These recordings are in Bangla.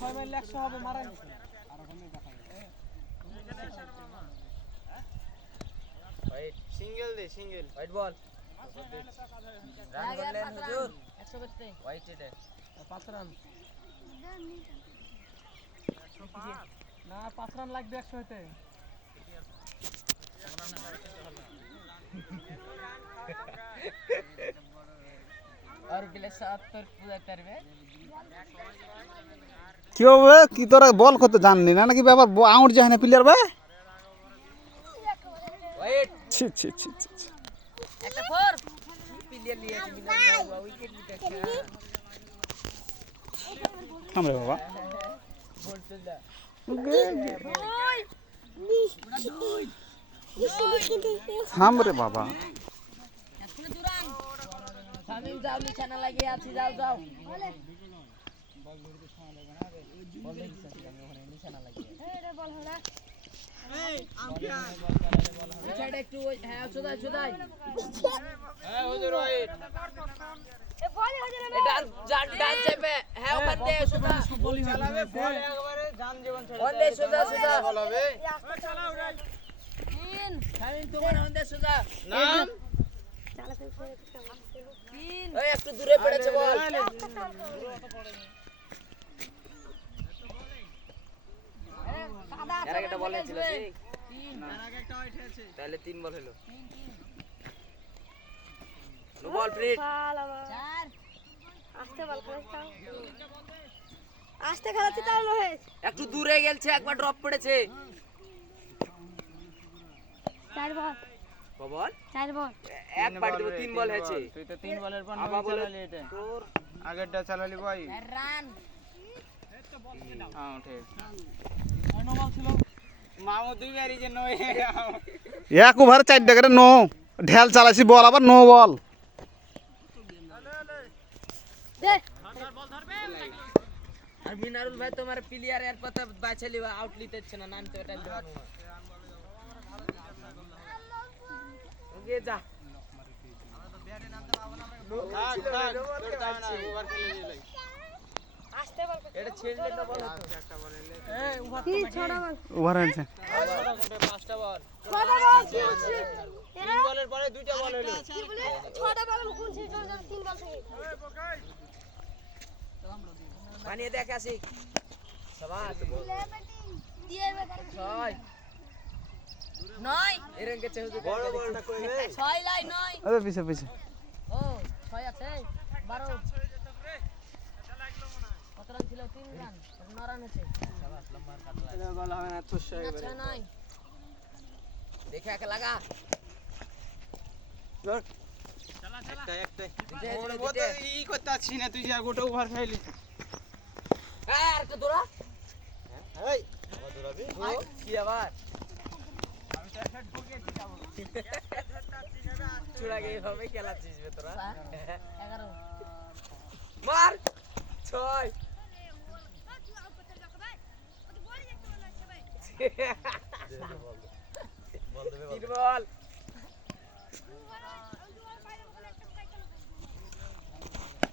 6 মাইল 100 হবে মারেন হোয়াইট সিঙ্গেল দে সিঙ্গেল হোয়াইট বল রান করলেন হুজুর 100 বেচতে হোয়াইট এটা 5 রান না 5 রান লাগবে 100 হতে আর গেলে 70 পূজা করবে কি হবে কি তোরা বল করতে জাননি না নাকি ব্যাপার আউট যায় না প্লেয়ার ভাই হোয়াইট ছি ছি ছি ছি একটা ফোর প্লেয়ার নিয়েছে মিলান উইকেট উইকেট থামরে বাবা বল চল যা থামরে বাবা এখনো দুরান শামিম যাও নিশানা লাগিয়ে আছি যাও যাও বল ধরতে সময় লাগবে না রে বল দেখছিস আমি ওখানে নিশানা লাগিয়ে রে বল হলা এই আম্পায়ার সাইডে একটু হ্যাঁ চোদাই চোদাই হ্যাঁ হুজুর হোয়াইট এ বল হয়ে যাবে ডান ডান চেপে হ্যাঁ ওখান দিয়ে সোজা বলি চালাবে বল একবারে জান জীবন ছেড়ে ওখান দিয়ে সোজা সোজা বল হবে চালাও রে তিন শামিম তোমার ওখান দিয়ে সোজা নাম তিন ওই একটু দূরে পড়েছে বল এর আগে একটা বল ছিল ঠিক তিন আর আগে একটা ওয়েট হয়েছে তাহলে 3 বল হলো নো বল ফ্রি চার আস্তে খেলাচ্ছি তাও মহেশ একটু দূরে গেলছে একবার ড্রপ পড়েছে 4 বল ক বল 4 বল এক পার্টি দেব 3 বল হয়েছে তুই তো 3 বলের পর আবার বলে চালালি এটা তোর আগেরটা চালালি ভাই রান হ্যাঁ ঠিক নো বল ছিল মামু দুই বারি যে নয় এক ওভার 4 করে নো ঢেল চালাইছি বল আবার নো বল দে আর মিনারুল ভাই তোমার প্লেয়ার এর পাতা বাছালি আউট লিতেছে না নামতে ওটা দেওয়ানো না ওকে যা আস্তে বল এটা ছেড়ে না বল এই ওভার কি ছোড়া বল ওভার হয়েছে পাঁচটা বল ছোড়া বল কি বলছিস 3 বলের পরে 2টা বল হলো কি বলে ছোড়া বল কোনছি 3 বল থেকে বানিয়ে দেখ আসি সবাই দিয়ে ছয় নয় এরঙ্গে চেহুদু বড় বলটা কইবে ছয় লাই নয় আরে পিছে পিছে ও ছয় আছে 12 কত রান ছিল 3 রান 9 রান আছে এটা বল হবে না তুষ হয়ে আচ্ছা নয় দেখে একে লাগা একটা ওরে বত ই করতে আছিস না তুই যা গোটা ওভার খাইলি আর কে দৌড়া এই আবার দৌড়াবি কি আবার চুড়া গিয়ে হবে খেলাচ্ছিস বে তোরা 11 মার 6 তিন বল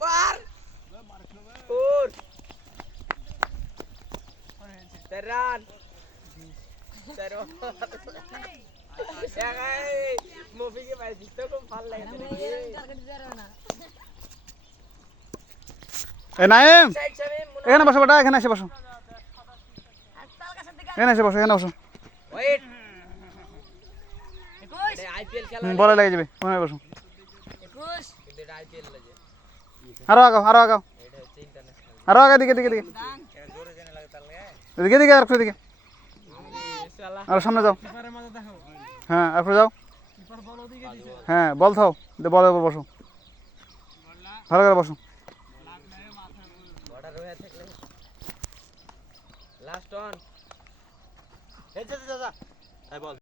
পার ফোর রান তেরো মুভিকে পাইছিস তো খুব ভালো লাগছে এ নাইম এখানে বসো বেটা এখানে এসে বসো এখানে এসে বসো এখানে বসো ওয়েট আইপিএল খেলা বলে লেগে যাবে ওখানে বসো 21 কিন্তু এটা আইপিএল লাগে আরো আগাও আরো আগাও এটা হচ্ছে ইন্টারন্যাশনাল আরো আগে দিকে দিকে দিকে জোরে জেনে লাগে তাহলে দিকে দিকে আর দিকে শালা আর সামনে যাও কিপারের মজা দেখো হ্যাঁ আর যাও কিপার বল ওদিকে দিছে হ্যাঁ বল থাও বলের উপর বসো ভালো করে বসো বর্ডার হয়ে থাকলে লাস্ট অন এই যা যা যা এই বল